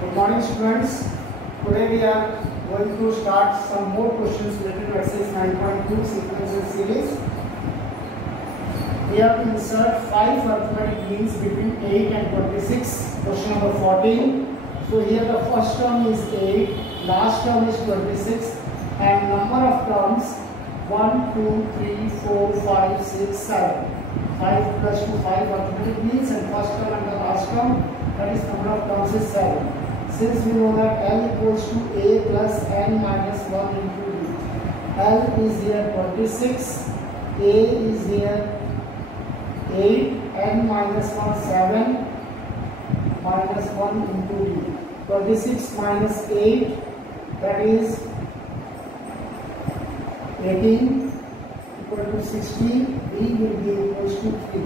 Good morning, students. Today we are going to start some more questions related to exercise 9.2 sequential series. We have to insert 5 arithmetic means between 8 and 26. Question number 14. So here the first term is 8, last term is 26, and number of terms 1, 2, 3, 4, 5, 6, 7. 5 plus 2, 5 arithmetic means, and first term and the last term, that is number of terms is 7. Since we know that L equals to A plus N minus 1 into D. L is here 26, A is here 8, N minus 1 7, minus 1 into D. 26 minus 8, that is 18, equal to 60, B will be equals to 3.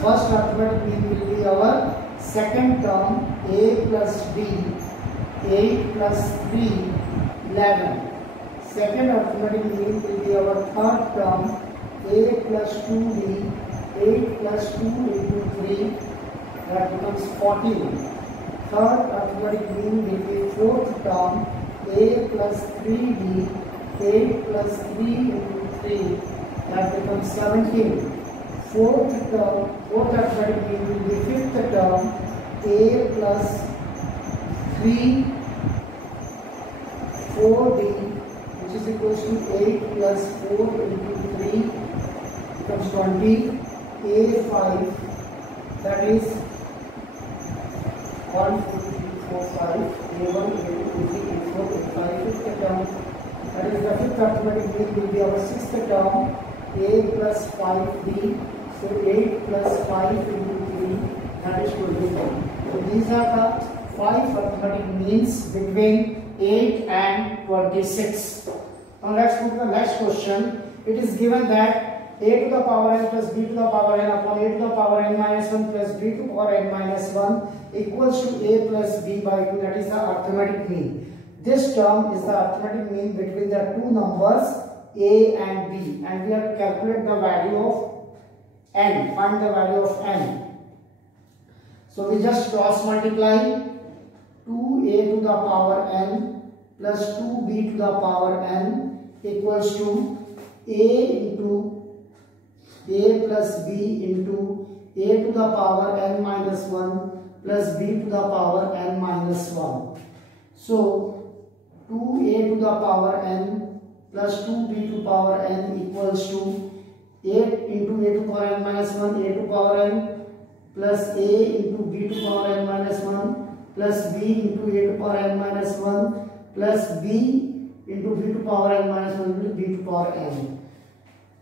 First arithmetic mean will be our second term, A plus B, 8 plus 3, 11. Second arithmetic mean will be our third term, A plus 2B, 8 plus 2 into 3, that becomes 14. Third arithmetic mean will be fourth term, A plus 3B, 8 plus 3 into 3, that becomes 17. Fourth arithmetic mean will be fifth term, A plus 3 4D, which is equals to 8 plus 4 into 3 becomes 20. A5, that is 1, 2, 3, 4, 5. A1, A2, A3, A4, A5. Fifth term, that is the fifth arithmetic mean will be our sixth term, A plus 5B. So 8 plus 5 into 3, that is 24. So these are the 5 arithmetic means between 8 and 26. Now let's move to the next question. It is given that a to the power n plus b to the power n upon a to the power n minus 1 plus b to the power n minus 1 equals to a plus b by 2. That is the arithmetic mean. This term is the arithmetic mean between the two numbers a and b, and we have to calculate the value of n, find the value of n. So we just cross multiply 2a to the power n plus 2b to the power n equals to a into a plus b into a to the power n minus 1 plus b to the power n minus 1. So 2a to the power n plus 2b to the power n equals to 8 into a to the power n minus 1, a to the power n plus a into b to the power n minus 1 plus b into a to the power n minus 1 plus b into b to the power n minus 1 into b to the power n.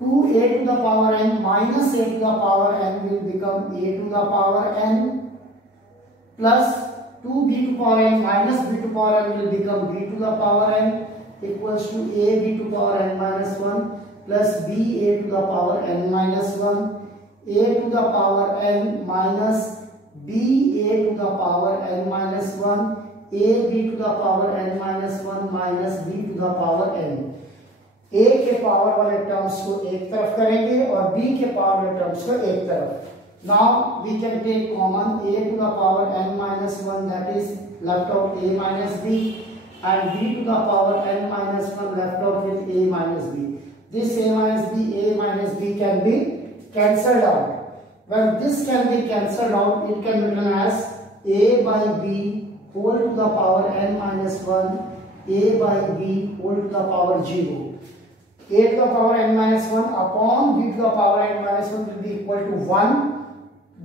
2a to the power n minus a to the power n will become a to the power n plus 2b to the power n minus b to the power n will become b to the power n equals to a b to the power n minus 1 plus b a to the power n minus 1, a to the power n minus b a to the power n minus 1, a b to the power n minus 1 minus b to the power n. a के power वाले terms को एक तरफ करेंगे और b के power वाले terms को एक तरफ. Now we can take common a to the power n minus 1, that is left out a minus b, and b to the power n minus 1 left out with a minus b. This a minus b can be cancelled out. When this can be cancelled out, it can be written as a by b whole to the power n minus 1, a by b whole to the power 0. A to the power n minus 1 upon b to the power n minus 1 will be equal to 1.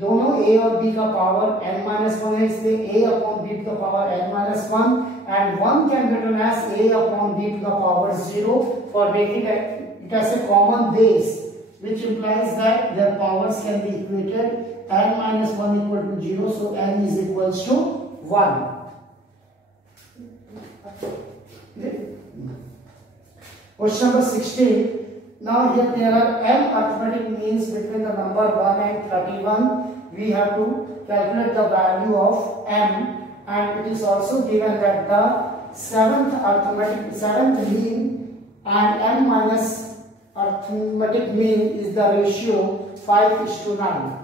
दोनों a और b का power n minus 1 है, इसलिए a upon b to the power n minus 1 and 1 can be written as a upon b to the power 0 for making it as a common base, which implies that their powers can be equated. N minus 1 equal to 0, so n is equals to 1. Question number 16. Now here there are m arithmetic means between the number 1 and 31. We have to calculate the value of m, and it is also given that the seventh mean and m minus arithmetic mean is the ratio 5:9.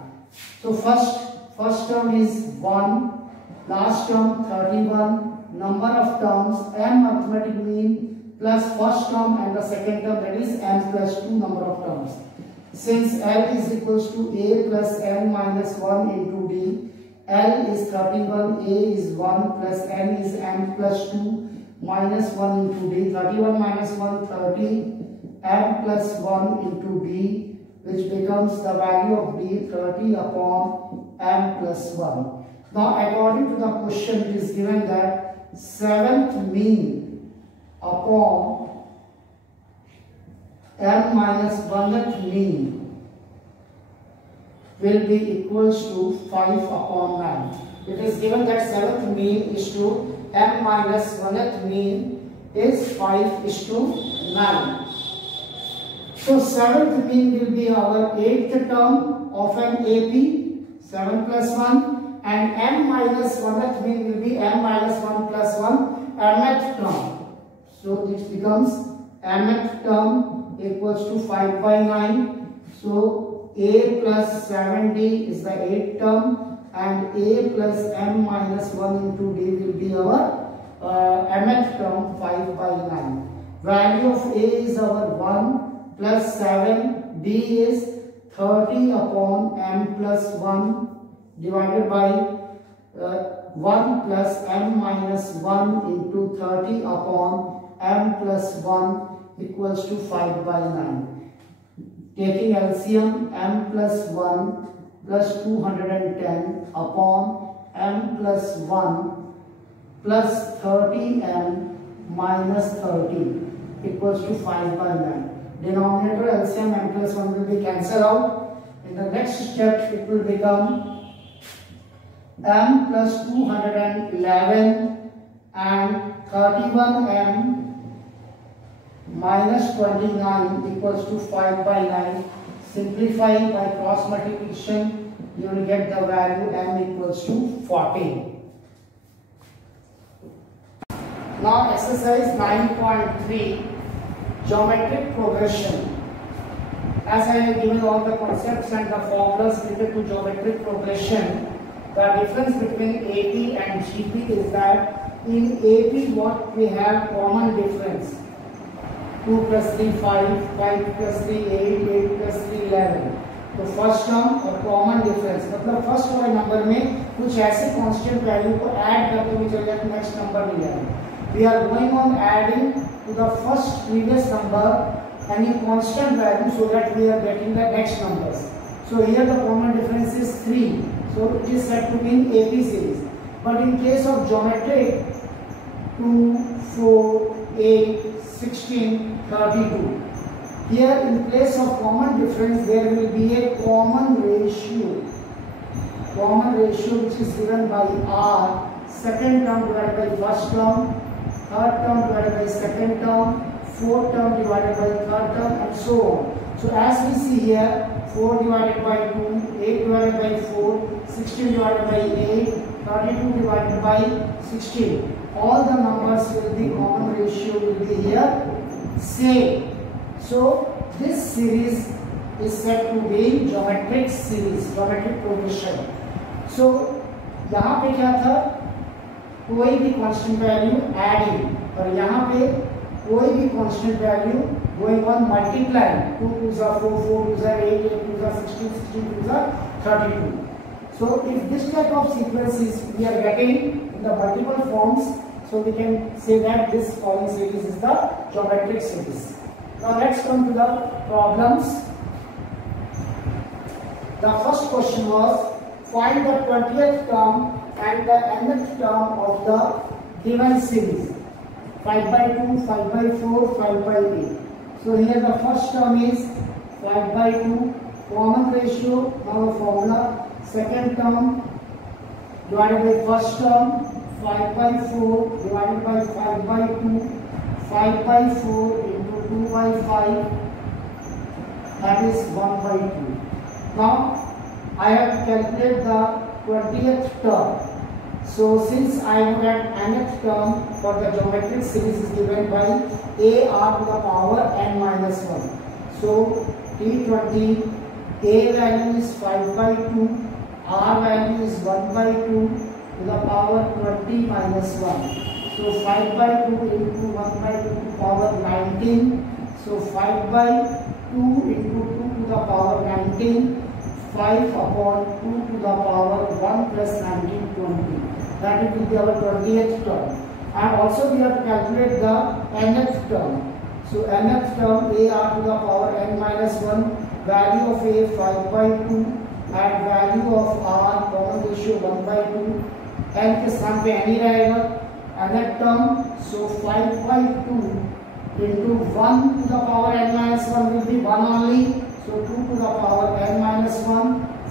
So first term is 1, last term 31, number of terms m arithmetic mean plus first term and the second term, that is m plus 2 number of terms. Since L is equals to a plus n minus 1 into d, L is 31, a is 1 plus n is m plus 2 minus 1 into d. 31 minus 1, 30, m plus 1 into d, which becomes the value of d 30 upon m plus 1. Now according to the question, it is given that seventh mean upon m minus 1th mean will be equals to 5 upon 9. It is given that seventh mean is to m minus 1th mean is 5 is to 9. So seventh mean will be our 8th term of an AP, 7 plus 1, and m minus 1th mean will be m minus 1 plus 1 mth term. So this becomes mth term equals to 5 by 9. So a plus 7d is the 8th term and a plus m minus 1 into d will be our mth term 5 by 9. Value of a is our 1 plus 7, d is 30 upon m plus 1 divided by 1 plus m minus 1 into 30 upon m plus 1 equals to 5 by 9. Taking LCM, m plus 1 plus 210 upon m plus 1 plus 30m minus 30 equals to 5 by 9. Denominator LCM m plus 1 will be cancelled out. In the next step, it will become m plus 211 and 31m minus 29 equals to 5 by 9. Simplify by cross multiplication, you will get the value m equals to 14. Now exercise 9.3, geometric progression. As I have given all the concepts and the formulas related to geometric progression, the difference between AP and GP is that in AP what we have common difference, 2 plus 3 5, 5 plus 3 8, 8 plus 3 11. तो first term और common difference मतलब first वाले number में कुछ ऐसे constant value को add करते हुए चले जाए तो नेक्स्ट नंबर मिल जाएगा. We are going on adding to the first previous number any constant value so that we are getting the next numbers. So here the common difference is 3. So it is said to be in AP series. But in case of geometric, 2, 4, 8, 16, 32. Here in place of common difference there will be a common ratio. Common ratio which is given by R. Second term divided by first term, third term divided by second term, fourth term divided by third term, and so on. So as we see here, 4 divided by 2, 8 divided by 4, 16 divided by 8, 32 divided by 16. All the numbers will be common ratio will be here same. So this series is said to be geometric series, geometric progression. So यहाँ पे क्या था, कोई भी constant value adding और यहाँ पे कोई भी constant value going on multiplying. 2 2s are 4, 4 2s are 8, 8 2s are 16, 16 2s are 32. So if this type of sequences we are getting in the multiple forms, so we can say that this following series is the geometric series. Now let's come to the problems. The first question was, find the 20th term and the nth term of the given series. 5 by 2, 5 by 4, 5 by 8. So here the first term is 5 by 2, common ratio, now the formula. Second term divided by first term, 5 by 4 divided by 5 by 2, 5 by 4 into 2 by 5, that is 1 by 2. Now I have calculated the 20th term. So since I know that nth term for the geometric series is given by AR to the power n minus 1. So T20, A value is 5 by 2, R value is 1 by 2 to the power 20 minus 1. So 5 by 2 into 1 by 2 to power 19. So 5 by 2 into 2 to the power 19. 5 upon 2 to the power 1 plus 19, 20. That will be our 20th term. And also we have to calculate the nth term. So nth term a r to the power n minus 1, value of a 5 by 2 and value of r common ratio 1 by 2. n के स्थान पे n ही रहेगा. nth term, so 5 by 2 into 1 to the power n minus 1 will be 1 only. So 2 to the power n minus 1,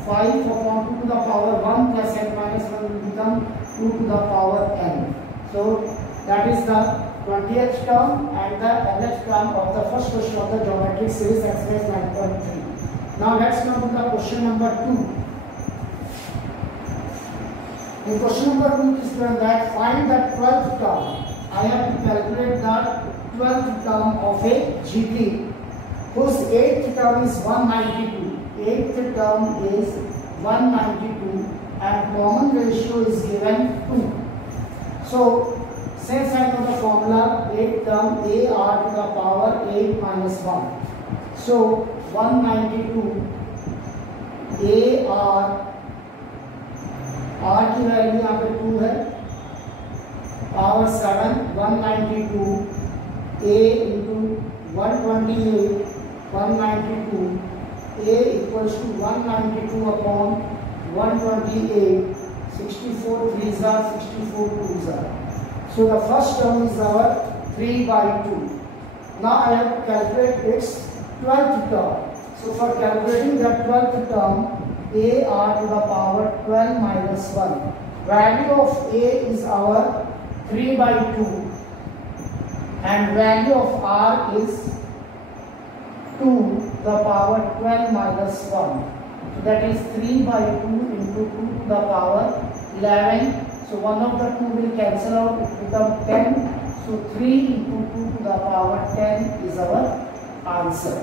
5 upon 2 to the power 1 plus n minus 1 will become 2 to the power n. So that is the 20th term and the nth term of the first question of the geometric series exercise 9.3. Now let's come to the question number 2. In question number 2 it is given that find the 12th term. I have to calculate the 12th term of a GP whose 8th term is 192. 8th term is 192 and common ratio is given 2. So same sign of the formula, 8th term a r to the power 8 minus 1. So 192 a r की value यहाँ पे 2 है, power 7, 192 a into 128, 192 a equals to 192 upon 128, 64 3s are 64 2s are. So the first term is our 3 by 2. Now I have to calculate its 12th term. So for calculating the 12th term, a r to the power 12 minus 1. Value of a is our 3 by 2 and value of r is 2 the power 12 minus 1. So that is 3 by 2 into 2 to the power 11. So one of the 2 will cancel out, it becomes 10. So 3 into 2 to the power 10 is our answer.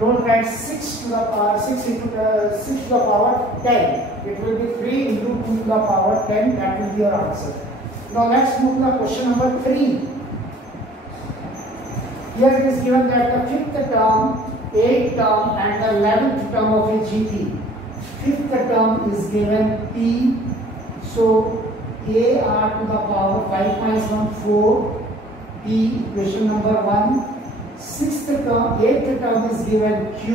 Don't write 6 to the power 6 into 6 to the power 10. It will be 3 into 2 to the power 10. That will be your answer. Now let's move to the question number 3. Here it is given that the 5th term, 8th term and the 11th term of a GP. 5th term is given P. So a r to the power 5 minus 1 4 P, question number 1. 6th term, 8th term is given Q.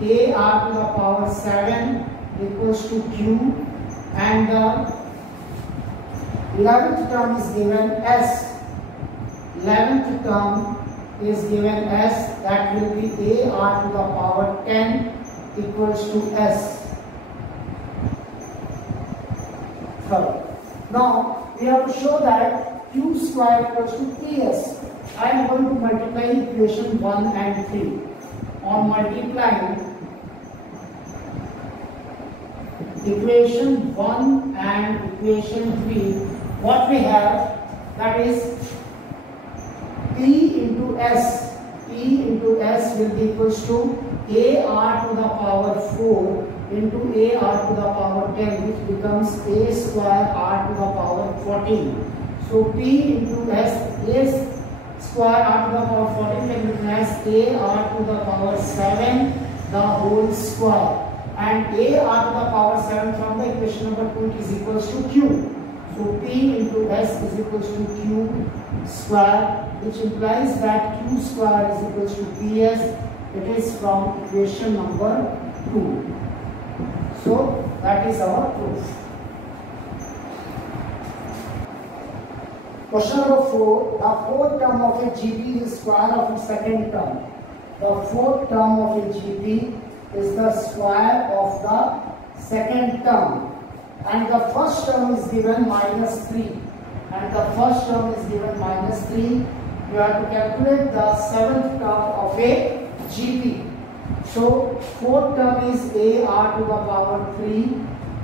A r to the power 7 equals to Q and the 11th term is given S. 11th term is given S, that will be a r to the power 10 equals to S. Now we have to show that Q square equals to PS. I am going to multiply equation 1 and 3. On multiplying equation 1 and equation 3, what we have, that is P into S. P into S will be equals to a r to the power 4 into a r to the power 10, which becomes a square r to the power 14. So P into S, a square r to the power 14 can be written as a r to the power 7 the whole square, and a r to the power 7 from the equation number 2 is equals to Q. So P into S is equals to Q square, which implies that Q square is equals to PS. It is from equation number 2. So that is our proof. Question number 4. The fourth term of a GP is square of its second term. The fourth term of a GP is the square of the second term. And the first term is given minus 3. And the first term is given minus 3. You have to calculate the seventh term of a GP. So fourth term is a r to the power 3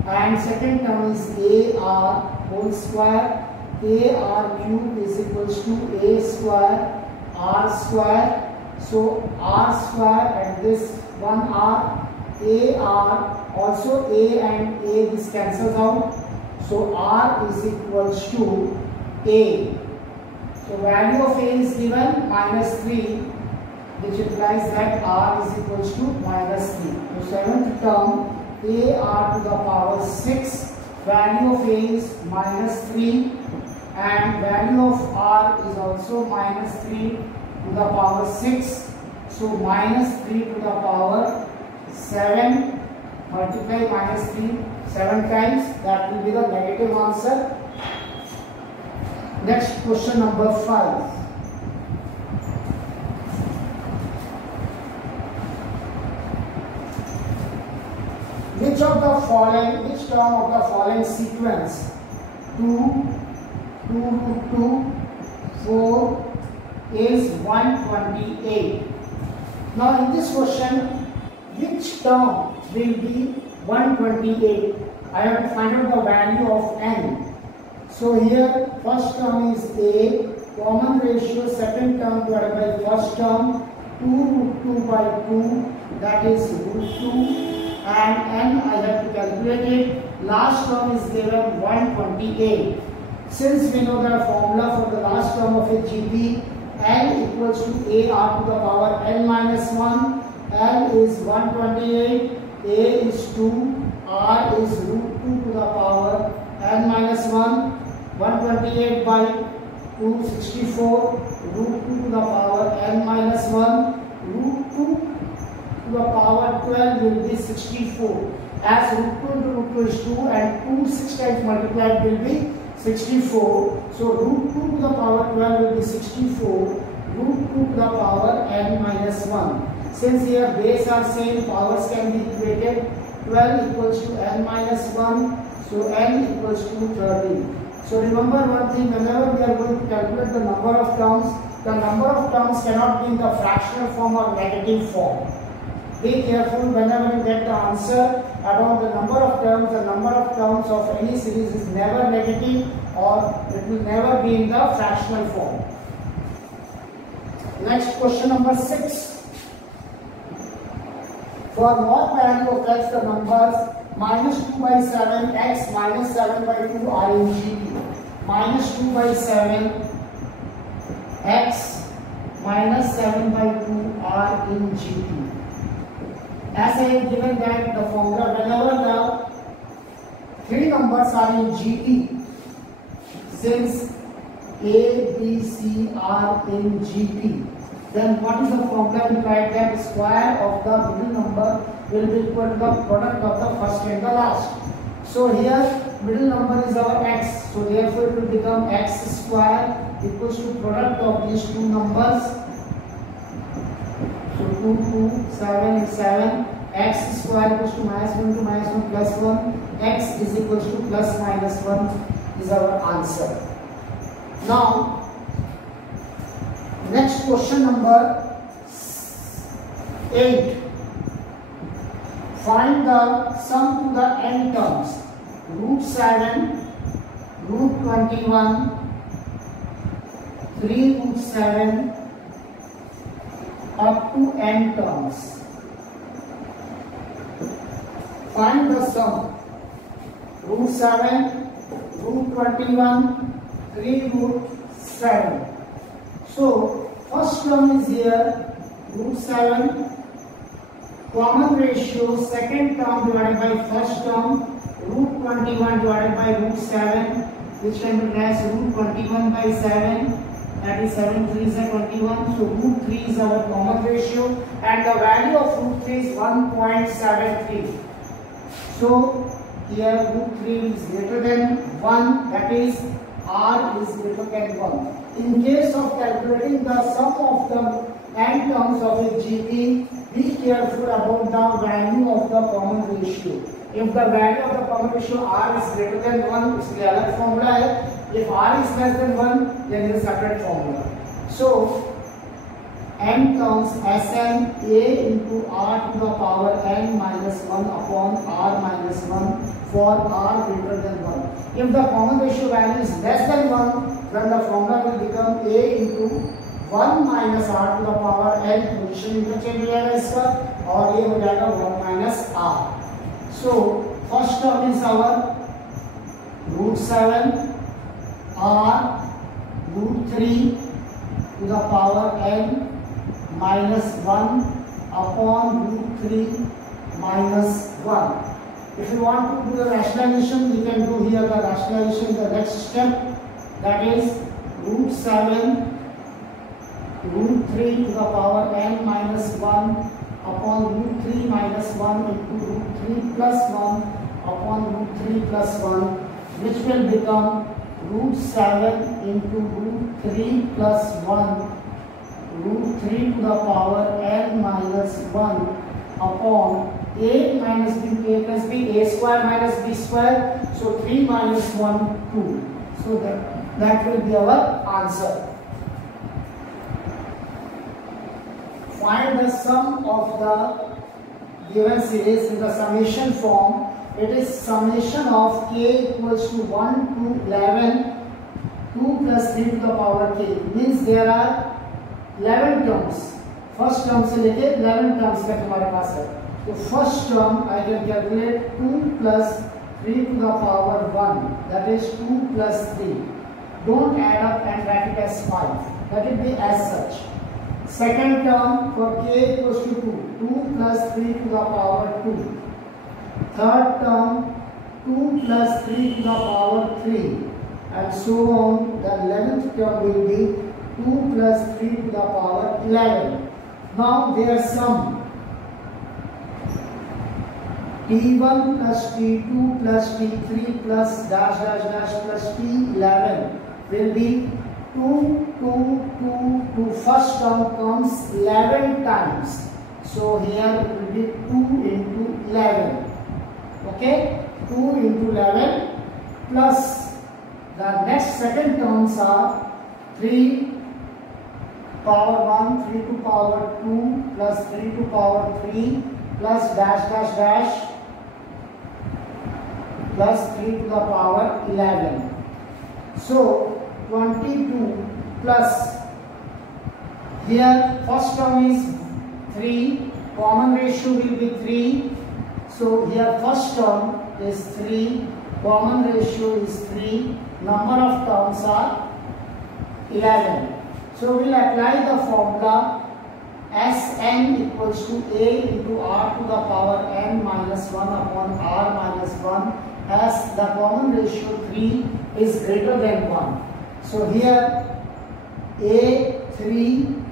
and second term is a r whole square. A r cube is equals to a square r square. So r square and this one r, a r, also a and a, this cancels out. So R is equals to A. So value of A is given -3, which implies that R is equals to -3. So seventh term, AR to the power 6, value of A is -3 and value of R is also -3 to the power 6. So -3 to the power 7, multiply -3 7 times, that will be the negative answer. Next question number 5. Which term of the following sequence 2, 2 root 2, 4 is 128? Now in this question, which term will be 128? I have to find out the value of n. So here first term is A, common ratio second term divided by first term, 2 root 2 by 2, that is root 2, and n I have to calculate it. Last term is given 128. Since we know the formula for the last term of a GP, L equals to AR to the power n minus 1, L is 128, A is 2, R is root 2 to the power n minus 1, 128 by 2, 64, root 2 to the power n minus 1, root 2 to the power 12 will be 64. As root 2 into root 2 is 2 and 2 6 times multiplied will be 64. So root 2 to the power 12 will be 64, root 2 to the power n minus 1. Since here base are same, powers can be equated. 12 equals to n minus 1, so n equals to 13. So remember one thing, whenever we are going to calculate the number of terms cannot be in the fractional form or negative form. Be careful whenever you get the answer about the number of terms of any series is never negative, or it will never be in the fractional form. Next question number 6. For what value of x the numbers -2 by 7, x minus 7 by 2 are in GP? -2 by 7, x minus 7 by 2 are in GP. As I have given that the formula, whenever the three numbers are in GP, since A, B, C are in GP, then what is the formula implied? That square of the middle number will be equal to the product of the first and the last. So here middle number is our x, so therefore it will become x square equals to product of these two numbers. So 2, 2, 7 and 7, x square equals to -1 to -1 plus 1, x is equals to plus minus 1 is our answer. Now next question number 8. Find the sum to the n terms. Root 7, root 21, 3 root 7 up to n terms. Find the sum. Root 7, root 21, 3 root 7. So first term is here, root 7, common ratio, second term divided by first term, root 21 divided by root 7, which can be written as root 21 by 7, that is 7 3 is 21. So root 3 is our common ratio and the value of root 3 is 1.73. So here root 3 is greater than 1, that is R is greater than 1. In case of calculating the sum of the n terms of a GP, be careful about the value of the common ratio. If the value of the common ratio R is greater than 1, इसके अलग formula है. If R is less than 1, then it is a separate formula. So n terms Sn A into R to the power n minus 1 upon R minus 1 for R greater than 1. If the common ratio value is less than 1, then the formula will become A into 1 minus R to the power n, position interchange हो जाएगा इसका, और ये हो जाएगा 1 minus R. So first term is our root 7 r root 3 to the power n minus 1 upon root 3 minus 1. If you want to do the rationalization, we can do here the rationalization the next step, that is root 7 root 3 to the power n minus 1 upon root 3 minus 1 into root 3 plus 1 upon root 3 plus 1, which will become root 7 into root 3 plus 1 root 3 to the power n minus 1 upon a minus b, a plus b, a square minus b square, so 3 minus 1, 2. So that will be our answer. Find the sum of the given series in the summation form. It is summation of k equals to 1 to 11, 2 plus 3 to the power k. Means there are 11 terms. First term से लेके 11 terms तक हमारे पास है. So first term I can calculate 2 plus 3 to the power 1. That is 2 plus 3. Don't add up and write it as 5. Let it be as such. Second term for k equals to 2. 2 plus 3 to the power 2. Third term 2 plus 3 to the power 3. And so on. The 11th term will be 2 plus 3 to the power 11. Now their sum t1 plus t2 plus t3 plus dash dash dash plus t11 will be 2, 2, 2, 2. First term comes 11 times. So here it will be 2 into 11. Okay? 2 into 11 plus the next second terms are 3 power 1, 3 to power 2 plus 3 to power 3 plus dash dash dash plus 3 to the power 11. So 22 plus, here first term is 3, common ratio will be 3. So here first term is 3, common ratio is 3, number of terms are 11. So we will apply the formula Sn equals to A into R to the power n minus 1 upon R minus 1, as the common ratio 3 is greater than 1. So here A3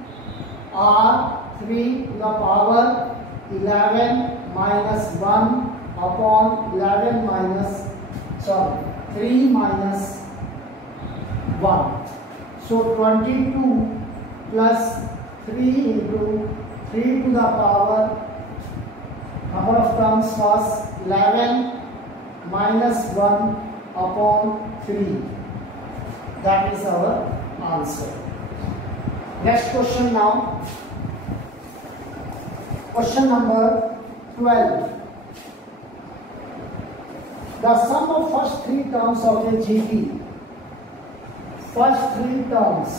R3 to the power 11 minus 1 upon 11 minus 3 minus 1. So 22 plus 3 into 3 to the power, number of terms was 11 minus 1 upon 3. That is our answer. Next question now. Question number 12. The sum of first 3 terms of a GP. First 3 terms.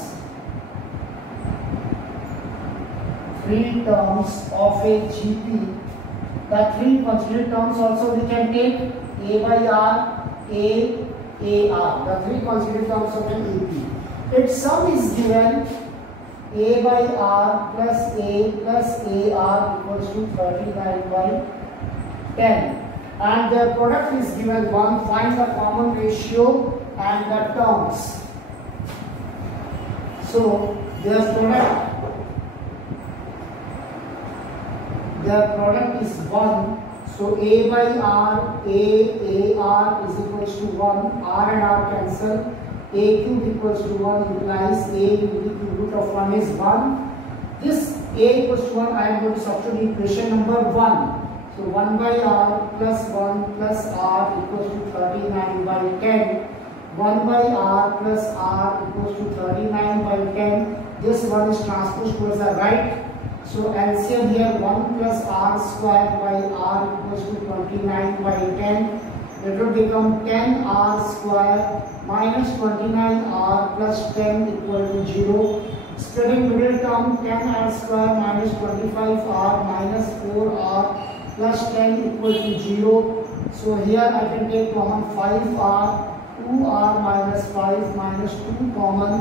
3 terms of a GP. The 3 constituent terms also we can take A by R, A, AR. The 3 constituent terms of an AP. Its sum is given A by R plus A plus AR equals to 39 by 10. And the product is given 1. Find the common ratio and the terms. So their product is 1. So A by R, AR is equals to 1. R and R cancel. A cube equals to 1 implies A will be the root of 1 is 1. This A equals to 1, I am going to substitute equation number 1. So 1 by R plus 1 plus R equals to 39 by 10. 1 by R plus R equals to 39 by 10. This one is transposed towards the right. So LCM here 1 plus R square by R equals to 29 by 10. It will become 10 R square minus 29 R plus 10 equal to 0. Splitting middle term 10 R square minus 25 R minus 4 R plus 10 equal to 0. So here I can take common 5 R. 2r minus 5 minus 2 common,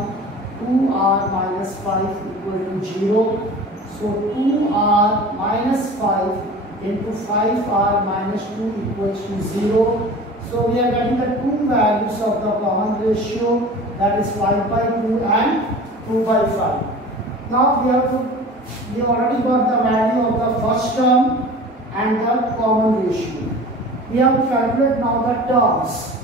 2r minus 5 equal to 0. So 2r minus 5 into 5r minus 2 equals to 0. So we are getting the two values of the common ratio, that is 5 by 2 and 2 by 5. Now we already got the value of the first term and the common ratio. We have to calculate now the terms.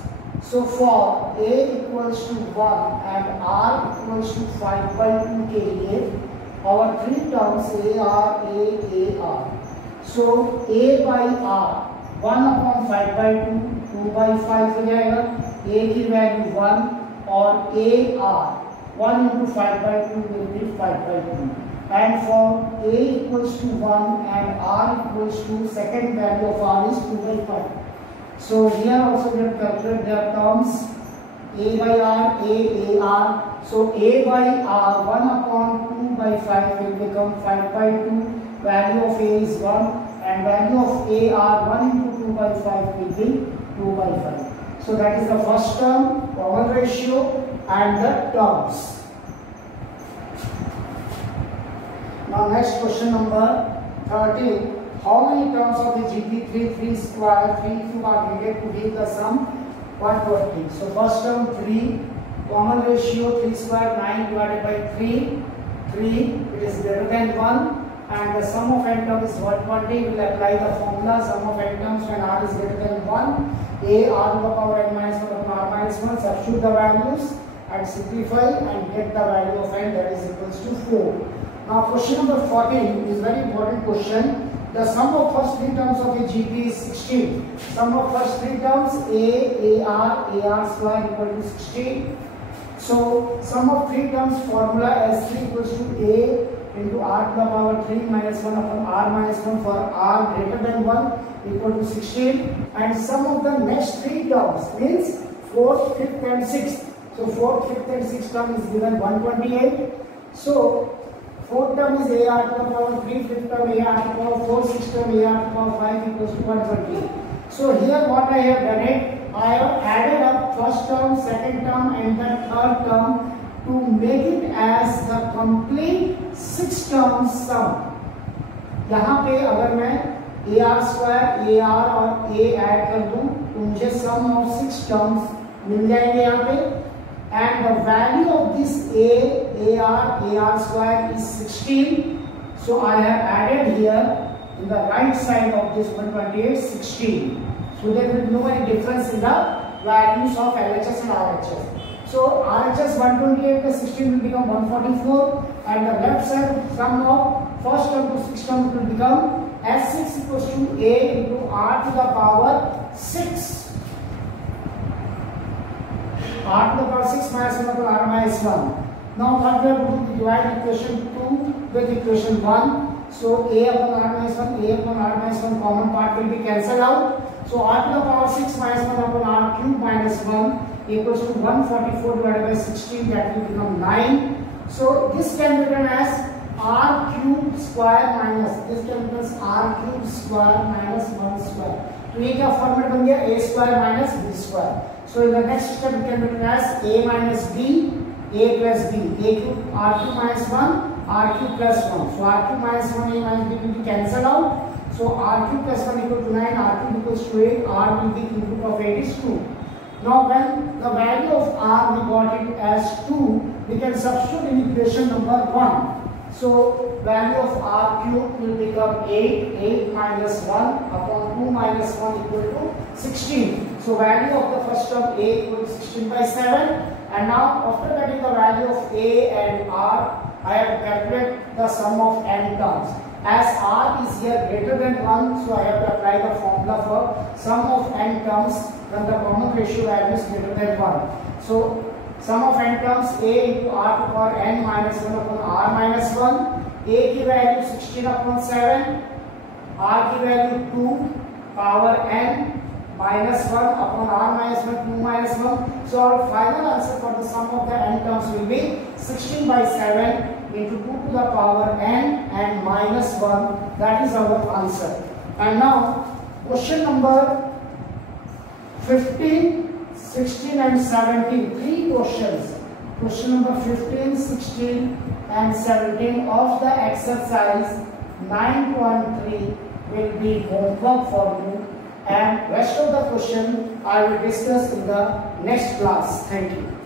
So for a equals to 1 and r equals to 5 by 2 के लिए our three terms a. So a by r 1 upon 5 by 2, 2 by 5 हो जाएगा, a की value 1 और a r 1 into 5 by 2 will be 5 by 2. And for a equals to 1 and r equals to second value of r is 2 by 5. So here also we have calculated their terms a by r, a r. So a by r 1 upon 2 by 5 will become 5 by 2. Value of a is 1 and value of a r 1 into 2 by 5 will be 2 by 5. So that is the first term, common ratio and the terms. Now next question number 13. How many terms of the GP 3 square 3 cube are needed to give the sum 120? So first term 3, common ratio 3 square 9 divided by 3, it is greater than 1 and the sum of n terms is 120. We will apply the formula sum of n terms when r is greater than 1. A r to the power n minus 1 upon r minus 1, substitute the values and simplify and get the value of n, that is equals to 4. Now question number 14 is very important question. The sum of first three terms of the GP is 16. Sum of first three terms ar square equal to 16. So sum of three terms formula S3 equals to a into r to the power 3 minus 1 upon r minus 1 for r greater than 1 equal to 16. And sum of the next three terms means 4th, 5th and 6th. So 4th, 5th and 6th term is given 128. So 4th term is a r to the power 3, 5th term a r to the power 4, 6th term a r to the power 5 equals to 120. So here what I have done it, I have added up first term, second term and the third term to make it as the complete 6 term sum. यहाँ पे अगर मैं a r square, a r और a add कर दूं तो मुझे sum of 6 terms मिल जाएंगे यहाँ पे. And the value of this ar square is 16. So I have added here in the right side of this 128 16. So there will be no any difference in the values of LHS and RHS. So RHS 128 plus 16 will become 144 and the left side sum of first term to 6th term will become S6 equals to a into r to the power 6. r to the power 6 minus 1 upon r minus 1. Now what we have to do, divide equation 2 with equation 1. So a upon r minus 1, a upon r minus 1 common part will be cancelled out. So r to the power 6 minus 1 upon r cube minus 1 equals to 144 divided by 16, that will become 9. So this can be written as r cube square minus, this can be written as r cube square minus 1 square. तो ये क्या format बन गया, a square minus b square. So in the next step it can be written as a minus b, a plus b, a cube r cube minus 1, r cube plus 1. So r cube minus 1, a minus b will be cancelled out. So r cube plus 1 equal to 9, r cube equals to 8, r will be cube root of 8 is 2. Now when the value of r we got it as 2, we can substitute in equation number 1. So value of r cube will become 8 minus 1 upon 2 minus 1 equal to 16. So value of the first term a equal to 16 by 7. And now after getting the value of a and r, I have calculated the sum of n terms. As r is here greater than 1, so I have to apply the formula for sum of n terms when the common ratio value is greater than 1. So sum of n terms a into r to the power n minus 1 upon r minus 1. A की value 16 upon 7, r की value 2 power n minus 1 upon r minus 1, 2 minus 1. So our final answer for the sum of the n terms will be 16 by 7 into 2 to the power n and minus 1. That is our answer. And now question number 15 16 and 17, 3 questions. Question number 15, 16 and 17 of the exercise 9.3 will be homework for you, and rest of the question I will discuss in the next class. Thank you.